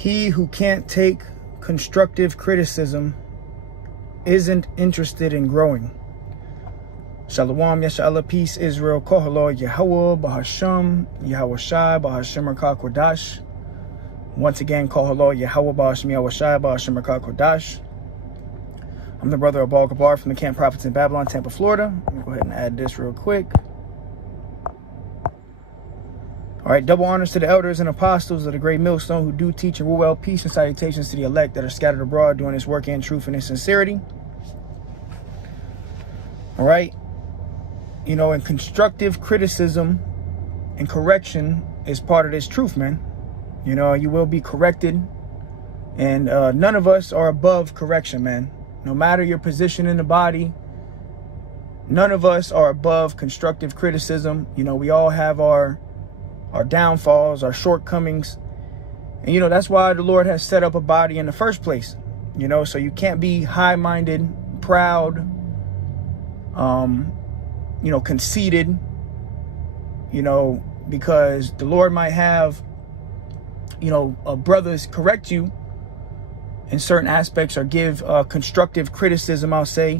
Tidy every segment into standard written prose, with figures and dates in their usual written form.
He who can't take constructive criticism isn't interested in growing. Shalom, Yashala, peace, Israel, Kohalo, Yahweh, Bahasham, Yahweh Shai, Bahashim, Kodash. Once again, Kohalo, Yahweh, Bahashim, Yahweh Shai, Bahashim, Kodash. I'm the brother of Baal Gabar from the Camp Prophets in Babylon, Tampa, Florida. Let me go ahead and add this real quick. All right, double honors to the elders and apostles of the great millstone who do teach and rule well. Peace and salutations to the elect that are scattered abroad doing this work in truth and in sincerity. All right. You know, and constructive criticism and correction is part of this truth, man. You know, you will be corrected. And none of us are above correction, man. No matter your position in the body, none of us are above constructive criticism. You know, we all have our downfalls, our shortcomings. And, you know, that's why the Lord has set up a body in the first place. You know, so you can't be high-minded, proud, you know, conceited, you know, because the Lord might have, you know, brothers correct you in certain aspects or give constructive criticism, I'll say,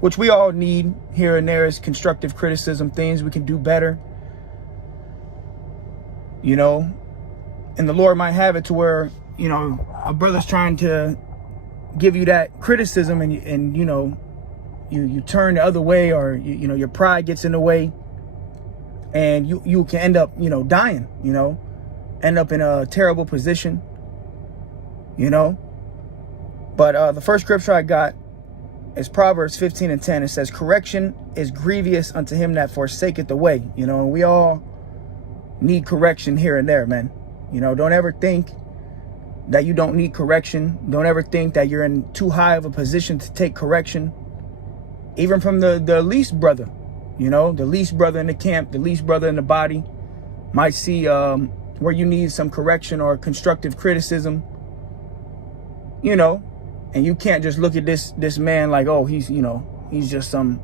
which we all need here and there is constructive criticism, things we can do better. You know, and the Lord might have it to where, you know, a brother's trying to give you that criticism and you know, you turn the other way, or, you know, your pride gets in the way and you can end up, you know, dying, you know, end up in a terrible position, you know. But the first scripture I got is Proverbs 15:10. It says, correction is grievous unto him that forsaketh the way. You know, and we all need correction here and there, man. You know, don't ever think that you don't need correction. Don't ever think that you're in too high of a position to take correction. Even from the least brother, you know, the least brother in the camp, the least brother in the body might see where you need some correction or constructive criticism, you know, and you can't just look at this man like, oh, he's, you know, he's just some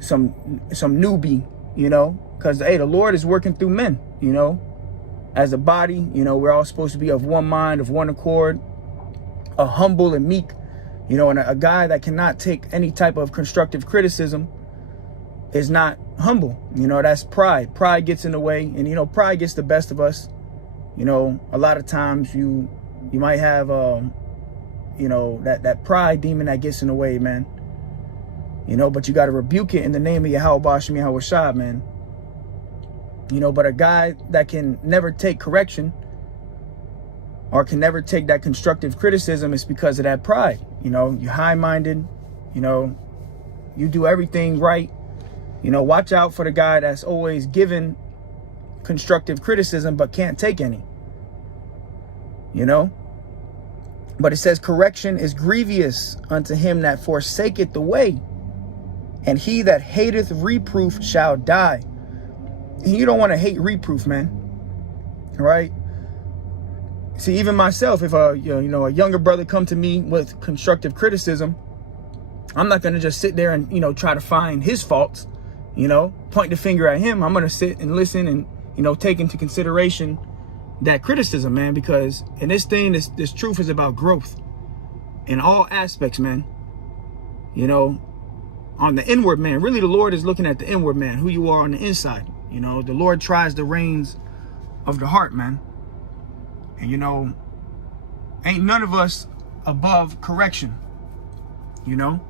newbie, you know. Because, hey, the Lord is working through men, you know, as a body. You know, we're all supposed to be of one mind, of one accord, a humble and meek, you know, and a guy that cannot take any type of constructive criticism is not humble. You know, that's pride. Pride gets in the way, and, you know, pride gets the best of us. You know, a lot of times you might have, you know, that pride demon that gets in the way, man. You know, but you got to rebuke it in the name of Yahweh Bashim Yahweh Shah, man. You know, but a guy that can never take correction or can never take that constructive criticism is because of that pride. You know, you're high-minded, you know, you do everything right. You know, watch out for the guy that's always given constructive criticism but can't take any. You know, but it says correction is grievous unto him that forsaketh the way, and he that hateth reproof shall die. You don't want to hate reproof, man. Right? See, even myself, if a younger brother come to me with constructive criticism, I'm not going to just sit there and, you know, try to find his faults, you know, point the finger at him. I'm going to sit and listen and, you know, take into consideration that criticism, man, because in this thing, this truth is about growth in all aspects, man. You know, on the inward man, really the Lord is looking at the inward man, who you are on the inside. You know, the Lord tries the reins of the heart, man. And, you know, ain't none of us above correction, you know.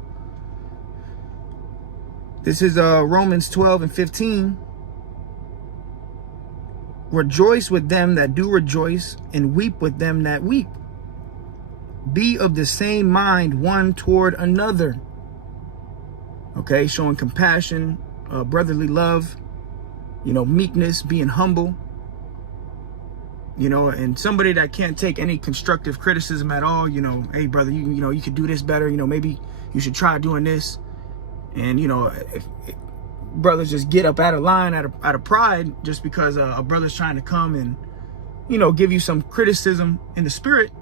This is Romans 12:15. Rejoice with them that do rejoice, and weep with them that weep. Be of the same mind one toward another. Okay, showing compassion, brotherly love, you know, meekness, being humble, you know, and somebody that can't take any constructive criticism at all, you know, hey, brother, you know, you could do this better, you know, maybe you should try doing this. And, you know, if brothers just get up out of line out of pride just because a brother's trying to come and, you know, give you some criticism in the spirit,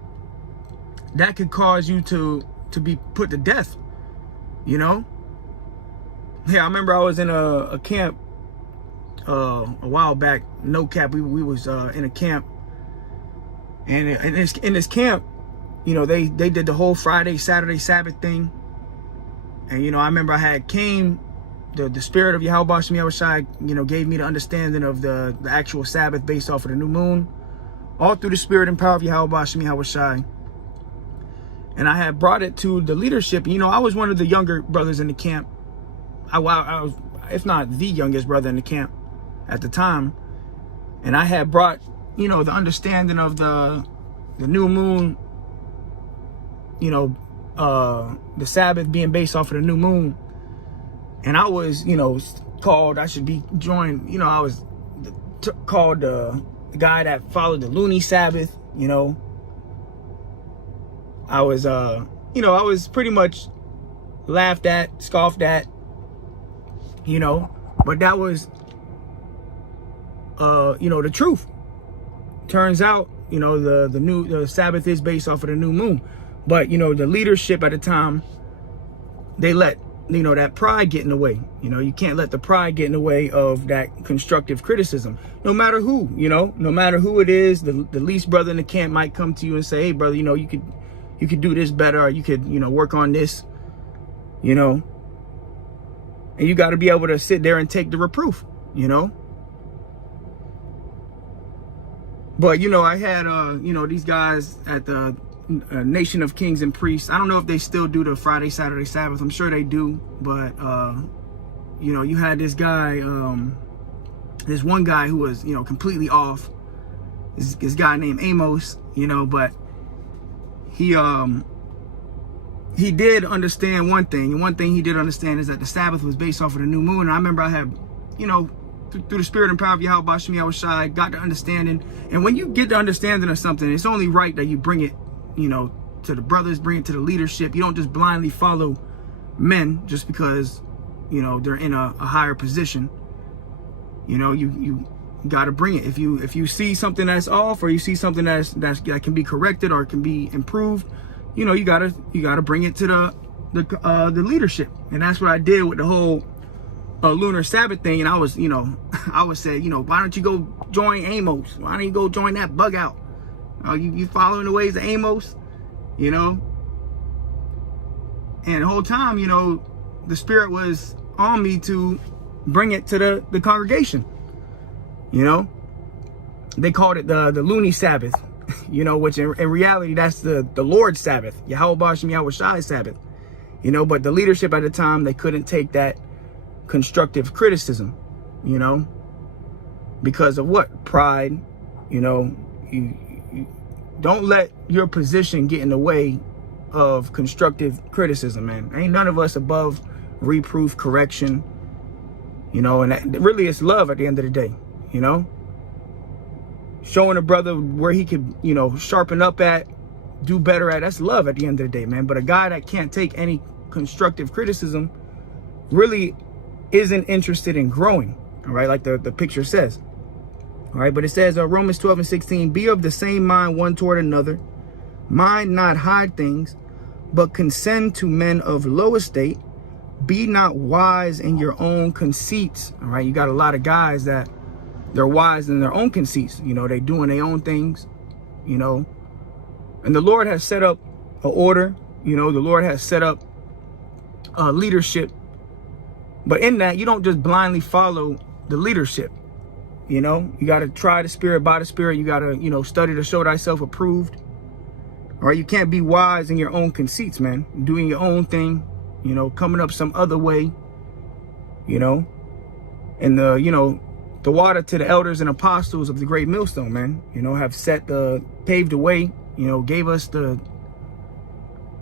that could cause you to be put to death, you know. Yeah, I remember I was in a camp a while back, no cap. We was in a camp, And in this camp, you know, they did the whole Friday, Saturday, Sabbath thing. And, you know, I remember I had came, the spirit of Yahweh Bashim Yahushai, you know, gave me the understanding of the actual Sabbath based off of the new moon. All through the spirit and power of Yahweh Bashim Yahushai. And I had brought it to the leadership. You know, I was one of the younger brothers in the camp. I was, if not the youngest brother in the camp at the time. And I had brought, you know, the understanding of the new moon, you know, the Sabbath being based off of the new moon. And I was, you know, called, I should be joined, you know, I was called the guy that followed the Looney Sabbath, you know. I was, you know, I was pretty much laughed at, scoffed at, you know, but that was, you know, the truth. Turns out, you know, the Sabbath is based off of the new moon. But, you know, the leadership at the time, they let, you know, that pride get in the way. You know, you can't let the pride get in the way of that constructive criticism. No matter who, you know, no matter who it is, the least brother in the camp might come to you and say, hey, brother, you know, you could do this better, or you could, you know, work on this, you know. And you got to be able to sit there and take the reproof, you know. But, you know, I had, you know, these guys at the Nation of Kings and Priests. I don't know if they still do the Friday, Saturday, Sabbath. I'm sure they do. But, you know, you had this guy, this one guy who was, you know, completely off. This guy named Amos, you know, but he did understand one thing. And one thing he did understand is that the Sabbath was based off of the new moon. And I remember I had, you know, through the spirit and power of Yahweh Bashim Yahushai, got the understanding. And when you get the understanding of something, it's only right that you bring it, you know, to the brothers, bring it to the leadership. You don't just blindly follow men just because, you know, they're in a higher position. You know, you got to bring it. If you see something that's off, or you see something that can be corrected or can be improved, you know, you gotta bring it to the leadership. And that's what I did with the whole lunar Sabbath thing. And I was, you know, I would say, you know, why don't you go join Amos? Why don't you go join that bug out? You following the ways of Amos, you know? And the whole time, you know, the spirit was on me to bring it to the congregation. You know, they called it the Looney Sabbath, you know, which in reality, that's the Lord's Sabbath, Yahweh Bashim Yahushai's Sabbath, you know. But the leadership at the time, they couldn't take that constructive criticism, you know, because of what? Pride. You know, you don't let your position get in the way of constructive criticism, man. Ain't none of us above reproof, correction, you know. And that, really, it's love at the end of the day. You know, showing a brother where he could, you know, sharpen up at, do better at, that's love at the end of the day, man. But a guy that can't take any constructive criticism really isn't interested in growing, all right, like the picture says, all right. But it says, Romans 12:16, be of the same mind one toward another, mind not high things, but consent to men of low estate, be not wise in your own conceits, all right. You got a lot of guys that they're wise in their own conceits. You know, they doing their own things, you know. And the Lord has set up an order. You know, the Lord has set up leadership. But in that, you don't just blindly follow the leadership. You know, you got to try the spirit by the spirit. You got to, you know, study to show thyself approved. All right, you can't be wise in your own conceits, man. Doing your own thing, you know, coming up some other way, you know. And you know, the water to the elders and apostles of the great millstone, man, you know, have paved the way, you know, gave us the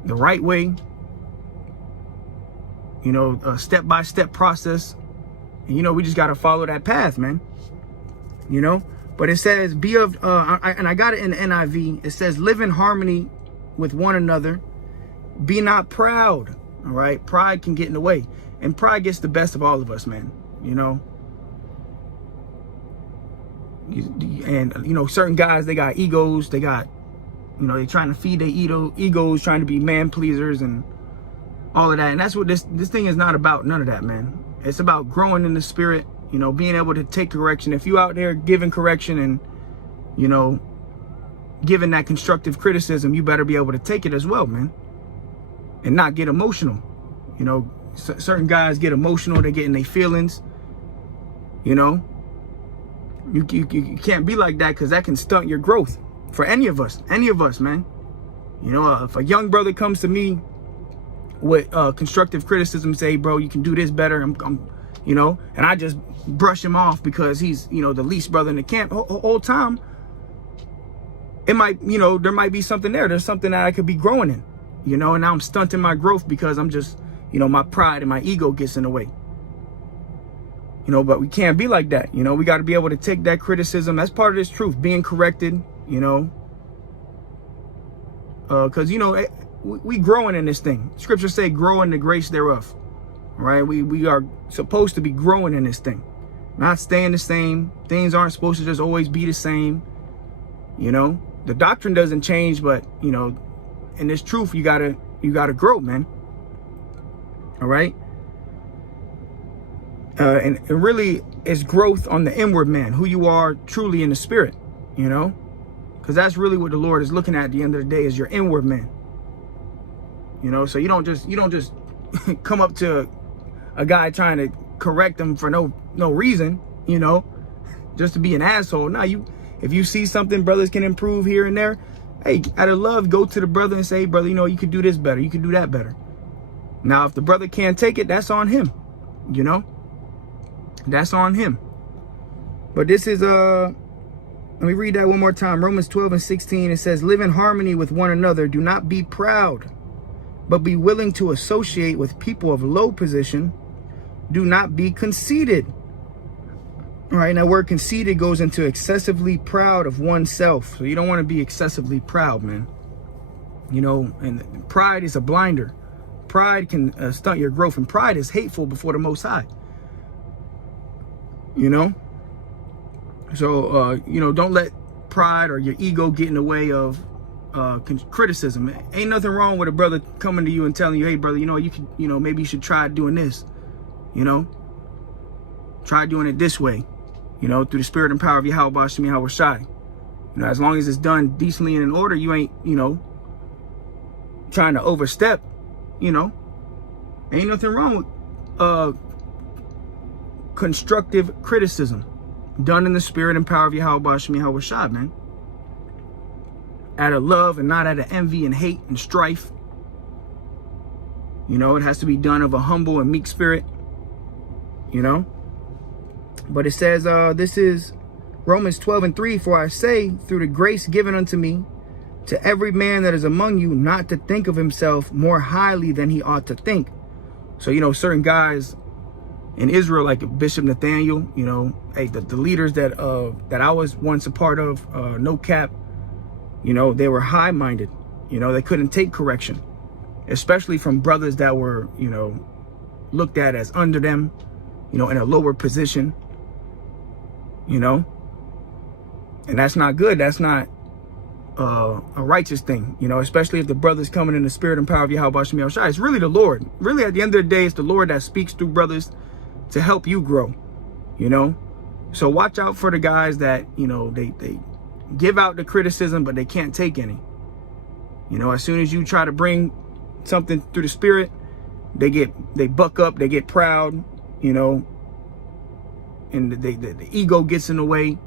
right way, you know, a step-by-step process. And, you know, we just got to follow that path, man, you know. But it says, be of, and I got it in the NIV. It says, live in harmony with one another. Be not proud, all right? Pride can get in the way. And pride gets the best of all of us, man, you know. And, you know, certain guys, they got egos. They got, you know, they're trying to feed their egos, trying to be man pleasers and all of that. And that's what this thing is not about. None of that, man. It's about growing in the spirit, you know, being able to take correction. If you out there giving correction and, you know, given that constructive criticism, you better be able to take it as well, man, and not get emotional. You know, certain guys get emotional, they get in their feelings. You know, you can't be like that, because that can stunt your growth for any of us, man. You know, if a young brother comes to me with constructive criticism, say, bro, you can do this better, you know, and I just brush him off because he's, you know, the least brother in the camp, whole time, it might, you know, there might be something there. There's something that I could be growing in, you know, and now I'm stunting my growth because I'm just, you know, my pride and my ego gets in the way. You know, but we can't be like that. You know, we got to be able to take that criticism. That's part of this truth, being corrected, you know, because, you know, we growing in this thing. Scriptures say grow in the grace thereof, right? We are supposed to be growing in this thing, not staying the same. Things aren't supposed to just always be the same. You know, the doctrine doesn't change, but, you know, in this truth, you gotta grow, man. All right. And it really is growth on the inward man, who you are truly in the spirit, you know, because that's really what the Lord is looking at the end of the day, is your inward man. You know, so you don't just come up to a guy trying to correct him for no reason, you know, just to be an asshole. Now, if you see something brothers can improve here and there, hey, out of love, go to the brother and say, hey, brother, you know, you could do this better, you could do that better. Now, if the brother can't take it, that's on him, you know, that's on him. But this is let me read that one more time. Romans 12:16, it says, live in harmony with one another, do not be proud, but be willing to associate with people of low position. Do not be conceited. All right, now word conceited goes into excessively proud of oneself. So you don't want to be excessively proud, man. You know, and pride is a blinder. Pride can stunt your growth, and pride is hateful before the Most High. You know? So, you know, don't let pride or your ego get in the way of criticism. Ain't nothing wrong with a brother coming to you and telling you, hey, brother, you know, you could, you know, maybe you should try doing this, you know, try doing it this way, you know, through the spirit and power of Yahweh Shemi Hawashai. You know, as long as it's done decently and in order, you ain't, you know, trying to overstep, you know. Ain't nothing wrong with constructive criticism done in the spirit and power of Yahweh Shemi Hawashai, man. Out of love and not out of envy and hate and strife. You know, it has to be done of a humble and meek spirit, you know. But it says, this is Romans 12:3, for I say, through the grace given unto me, to every man that is among you, not to think of himself more highly than he ought to think. So, you know, certain guys in Israel, like Bishop Nathaniel, you know, hey, the leaders that I was once a part of, no cap, you know, they were high-minded. You know, they couldn't take correction, especially from brothers that were, you know, looked at as under them, you know, in a lower position, you know, and that's not good. That's not a righteous thing, you know, especially if the brother's coming in the spirit and power of Yahweh Shemi Hawashai. It's really the Lord. Really, at the end of the day, it's the Lord that speaks through brothers to help you grow, you know. So watch out for the guys that, you know, they give out the criticism, but they can't take any. You know, as soon as you try to bring something through the spirit, they buck up, they get proud, you know, and the ego gets in the way.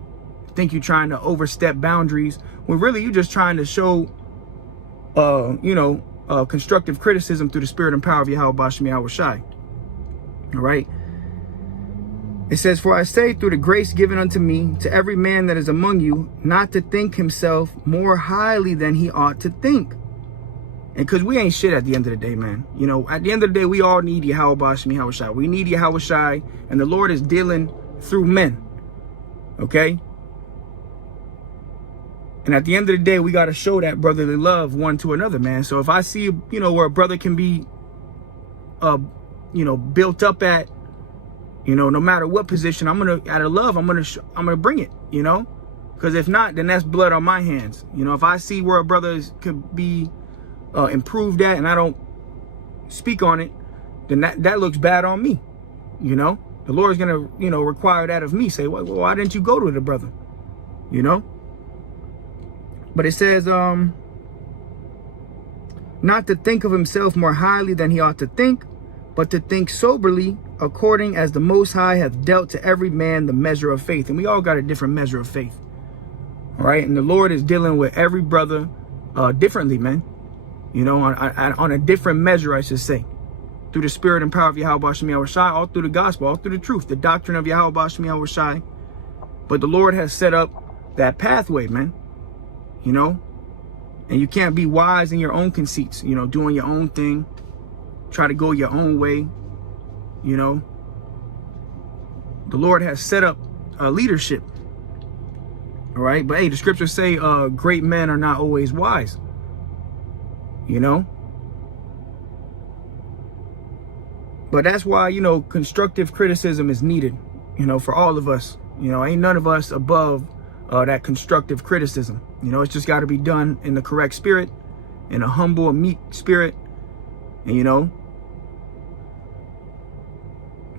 Think you're trying to overstep boundaries, when really you're just trying to show, you know, constructive criticism through the spirit and power of Yahweh Shemi Hawashai. All right. It says, for I say, through the grace given unto me, to every man that is among you, not to think himself more highly than he ought to think. And because we ain't shit at the end of the day, man. You know, at the end of the day, we all need Yahweh Shemi Hawashai. We need Yahweh Shai, and the Lord is dealing through men. Okay? And at the end of the day, we got to show that brotherly love one to another, man. So if I see, you know, where a brother can be, you know, built up at, you know, no matter what position, I'm going to, out of love, I'm going to bring it, you know, because if not, then that's blood on my hands. You know, if I see where a brother could be improved at and I don't speak on it, then that looks bad on me. You know, the Lord's going to, you know, require that of me. Say, well, why didn't you go to the brother? You know, But it says, not to think of himself more highly than he ought to think, but to think soberly, according as the Most High hath dealt to every man the measure of faith. And we all got a different measure of faith. All right. And the Lord is dealing with every brother differently, man. You know, on a different measure, I should say. Through the spirit and power of Yahweh Shem Yahweh Shai, all through the gospel, all through the truth, the doctrine of Yahweh Shem Yahweh Shai. But the Lord has set up that pathway, man. You know, and you can't be wise in your own conceits, you know, doing your own thing, try to go your own way. You know, the Lord has set up leadership. All right. But hey, the scriptures say great men are not always wise. You know, but that's why, you know, constructive criticism is needed, you know, for all of us. You know, ain't none of us above that constructive criticism. You know, it's just got to be done in the correct spirit, in a humble and meek spirit. And, you know,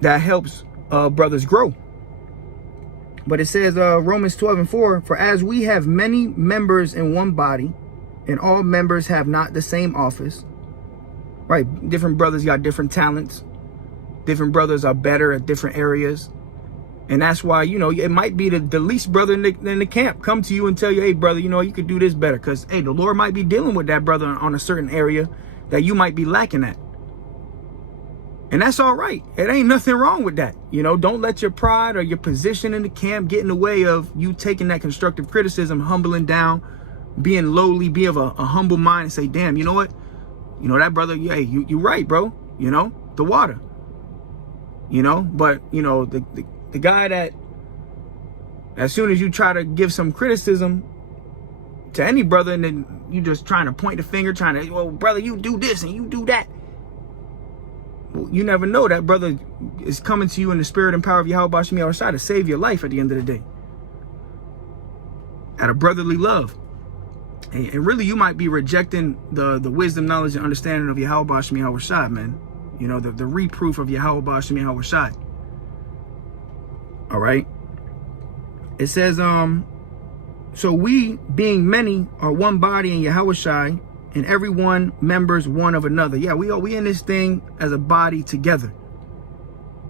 that helps brothers grow. But it says, Romans 12:4, for as we have many members in one body, and all members have not the same office, right? Different brothers got different talents. Different brothers are better at different areas. And that's why, you know, it might be the least brother in the camp come to you and tell you, hey, brother, you know, you could do this better. Because, hey, the Lord might be dealing with that brother on a certain area that you might be lacking at. And that's all right. It ain't nothing wrong with that. You know, don't let your pride or your position in the camp get in the way of you taking that constructive criticism, humbling down, being lowly, be of a humble mind and say, damn, you know what? You know, that brother, hey, you right, bro. You know, the water. You know, but, you know, the guy that as soon as you try to give some criticism to any brother and then you just trying to point the finger, trying to, well, brother, you do this and you do that. Well, you never know. That brother is coming to you in the spirit and power of Yahweh Shem Yahweh Shai to save your life at the end of the day. Out of brotherly love. And really, you might be rejecting the wisdom, knowledge, and understanding of Yahweh Shem Yahweh Shai, man. You know, the reproof of Yahweh Shem Yahweh Shai. All right. It says, so we, being many, are one body in Yahweh Shai, and every one members one of another. Yeah, we in this thing as a body together.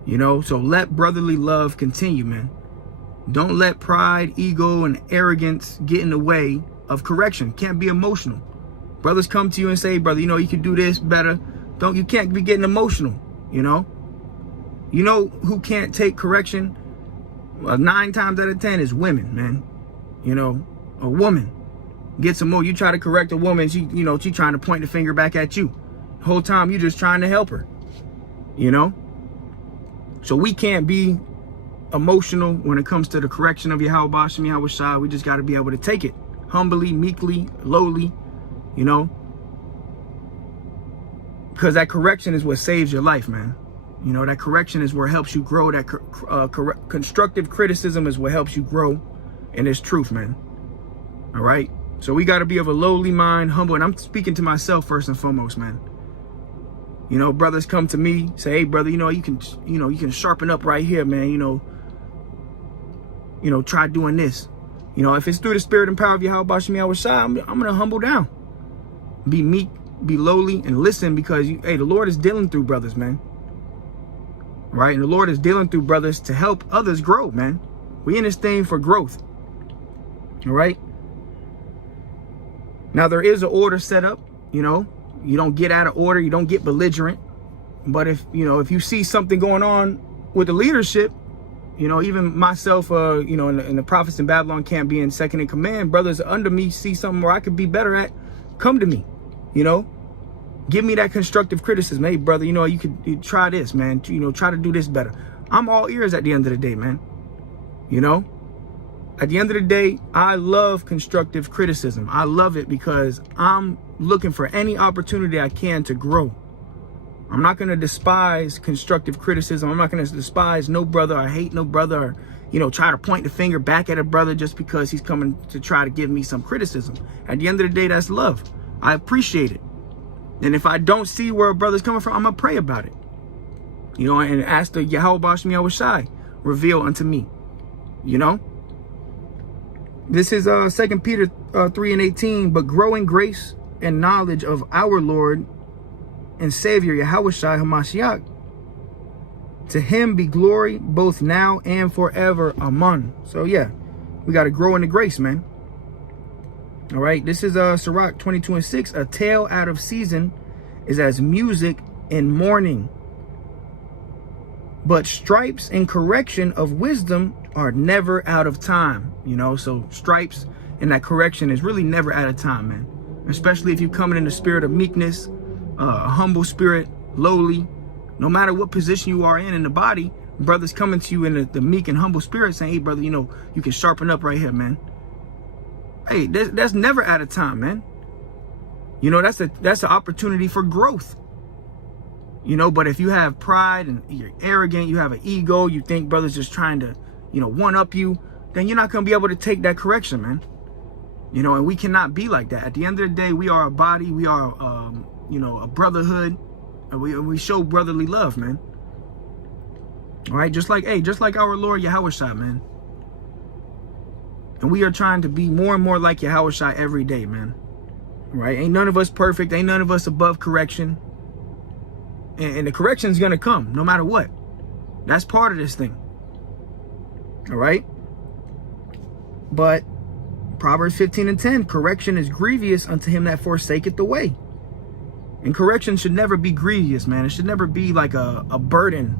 You know, so let brotherly love continue, man. Don't let pride, ego, and arrogance get in the way of correction. Can't be emotional. Brothers come to you and say, brother, you know, you can do this better. You can't be getting emotional, you know. You know who can't take correction? 9 times out of 10 is women, man. You know, a woman gets some more. You try to correct a woman, she trying to point the finger back at you. The whole time you just trying to help her, you know. So we can't be emotional when it comes to the correction of Yahweh Shem Yahweh Shai. We just got to be able to take it humbly, meekly, lowly, you know. Because that correction is what saves your life, man. You know, that correction is where it helps you grow. That constructive criticism is what helps you grow in this truth, man. All right. So we got to be of a lowly mind, humble. And I'm speaking to myself first and foremost, man. You know, brothers come to me, say, hey, brother, you can sharpen up right here, man. You know, try doing this. You know, if it's through the spirit and power of Yahweh Shem Yahweh Shai, I'm going to humble down. Be meek, be lowly, and listen, because, hey, the Lord is dealing through brothers, man. Right? And the Lord is dealing through brothers to help others grow, man. We in this thing for growth. All right? Now, there is an order set up, you know. You don't get out of order. You don't get belligerent. But if you see something going on with the leadership, you know, even myself, you know, in the prophets in Babylon camp being second in command, brothers under me see something where I could be better at, come to me, you know. Give me that constructive criticism. Hey, brother, you know, you try this, man. You know, try to do this better. I'm all ears at the end of the day, man. You know, at the end of the day, I love constructive criticism. I love it because I'm looking for any opportunity I can to grow. I'm not going to despise constructive criticism. I'm not going to despise no brother or hate no brother or, you know, try to point the finger back at a brother just because he's coming to try to give me some criticism. At the end of the day, that's love. I appreciate it. And if I don't see where a brother's coming from, I'm going to pray about it. You know, and ask the Yahweh Shem Yahweh Shai, reveal unto me. You know? This is 2 Peter 3:18. But grow in grace and knowledge of our Lord and Savior Yahushua HaMashiach. To him be glory both now and forever. Amen. So yeah, we got to grow in the grace, man. All right, this is Sirach 22:6. A tale out of season is as music in mourning, but stripes and correction of wisdom are never out of time. You know, so stripes and that correction is really never out of time, man. Especially if you're coming in the spirit of meekness, a humble spirit, lowly. No matter what position you are in the body, brothers coming to you in the meek and humble spirit saying, hey, brother, you know, you can sharpen up right here, man. Hey, that's never out of time, man. You know, that's an opportunity for growth. You know, but if you have pride and you're arrogant, you have an ego, you think brothers just trying to, you know, one up you, then you're not going to be able to take that correction, man. You know, and we cannot be like that. At the end of the day, we are a body. We are, you know, a brotherhood. And we show brotherly love, man. All right, just like our Lord Yahushua, man. And we are trying to be more and more like Yahushua every day, man. All right, ain't none of us perfect. Ain't none of us above correction. And the correction is going to come no matter what. That's part of this thing. All right. But Proverbs 15:10, correction is grievous unto him that forsaketh the way. And correction should never be grievous, man. It should never be like a burden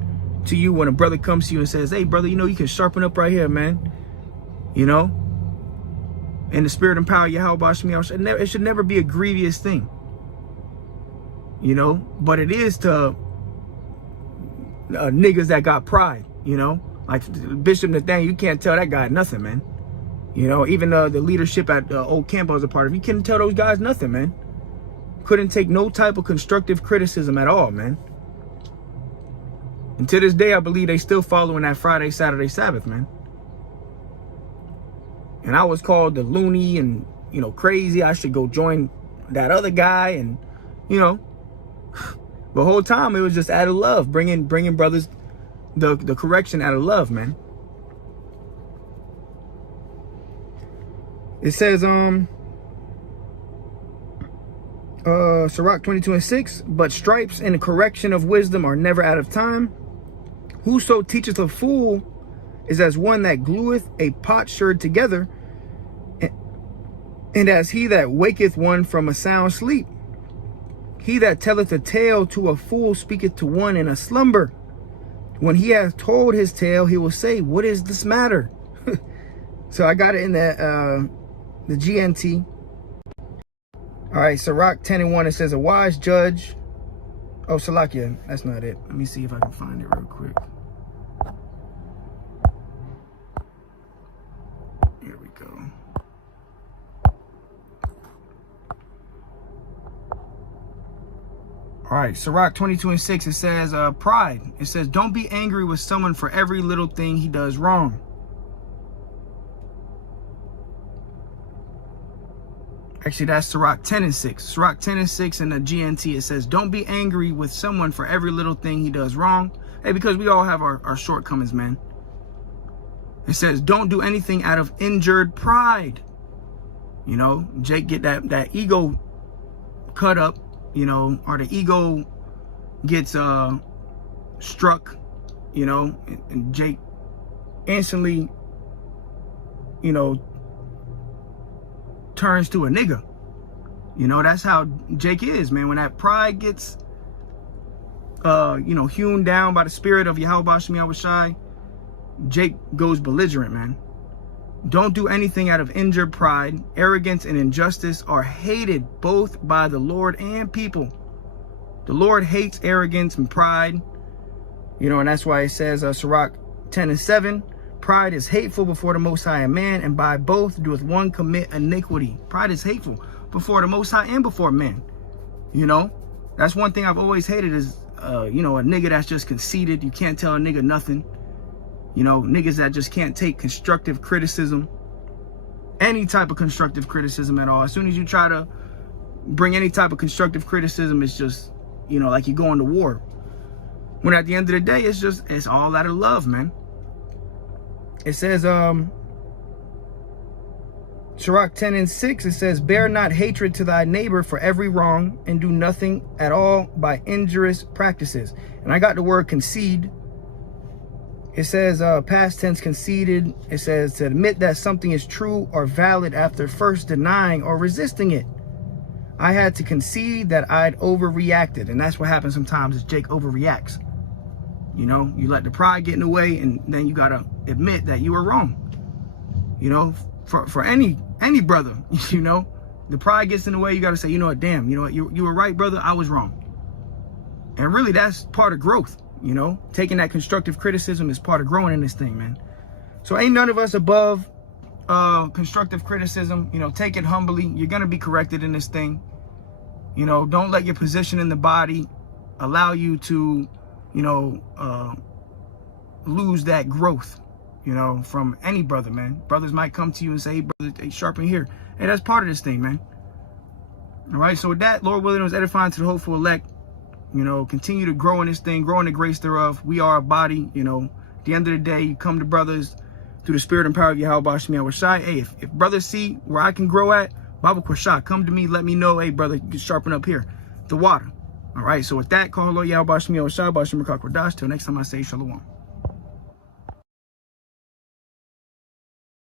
to you when a brother comes to you and says, hey, brother, you know, you can sharpen up right here, man. You know, in the spirit and power of Yahweh, it should never be a grievous thing. You know, but it is to niggas that got pride, you know, like Bishop Nathaniel. You can't tell that guy nothing, man. You know, even the leadership at Old Camp I was a part of, you couldn't tell those guys nothing, man. Couldn't take no type of constructive criticism at all, man. And to this day, I believe they still following that Friday, Saturday, Sabbath, man. And I was called the loony and, you know, crazy. I should go join that other guy. And, you know, the whole time it was just out of love, bringing brothers the correction out of love, man. It says, Sirach 22:6, but stripes and the correction of wisdom are never out of time. Whoso teacheth a fool is as one that glueth a potsherd together, and as he that waketh one from a sound sleep. He that telleth a tale to a fool speaketh to one in a slumber. When he hath told his tale, he will say, what is this matter? So I got it in the GNT. All right, Sirach 10:1, it says, a wise judge. Oh, Salakia, that's not it. Let me see if I can find it real quick. Here we go. All right, Sirach 22:6, it says, pride. It says, don't be angry with someone for every little thing he does wrong. Actually, that's Sirach 10:6. Sirach 10:6 in the GNT, it says, don't be angry with someone for every little thing he does wrong. Hey, because we all have our shortcomings, man. It says, don't do anything out of injured pride. You know, Jake get that ego cut up, you know, or the ego gets struck, you know, and Jake instantly, you know, turns to a nigga. You know, that's how Jake is, man. When that pride gets you know, hewn down by the spirit of Yahweh Shai, Jake goes belligerent, man. Don't do anything out of injured pride. Arrogance and injustice are hated both by the Lord and people. The Lord hates arrogance and pride, you know, and that's why it says Sirach 10:7, pride is hateful before the Most High and man, and by both doeth one commit iniquity. Pride is hateful before the Most High and before men. You know, that's one thing I've always hated is, you know, a nigga that's just conceited. You can't tell a nigga nothing. You know, niggas that just can't take constructive criticism, any type of constructive criticism at all. As soon as you try to bring any type of constructive criticism, it's just, you know, like you're going to war. When at the end of the day, it's all out of love, man. It says, Sirach 10:6, it says, bear not hatred to thy neighbor for every wrong, and do nothing at all by injurious practices. And I got the word concede. It says past tense conceded. It says to admit that something is true or valid after first denying or resisting it. I had to concede that I'd overreacted. And that's what happens sometimes is Jake overreacts. You know, you let the pride get in the way, and then you got to admit that you were wrong. You know, for any brother, you know, the pride gets in the way. You got to say, you know what, damn, you know what, you were right, brother. I was wrong. And really, that's part of growth. You know, taking that constructive criticism is part of growing in this thing, man. So ain't none of us above constructive criticism. You know, take it humbly. You're going to be corrected in this thing. You know, don't let your position in the body allow you to, you know, lose that growth, you know, from any brother, man. Brothers might come to you and say, hey, brother, hey, sharpen here. Hey, that's part of this thing, man. All right. So with that, Lord willing, it was edifying to the hopeful elect. You know, continue to grow in this thing, grow in the grace thereof. We are a body, you know. At the end of the day, you come to brothers through the spirit and power of Yahweh Shemi Awashai. Hey, if brothers see where I can grow at, Baba Kwasha, come to me, let me know. Hey, brother, you can sharpen up here. The water. All right. So with that, call Lord Yahweh Shemi Awashai, Bashim Rakakwadash. Till next time I say shalom.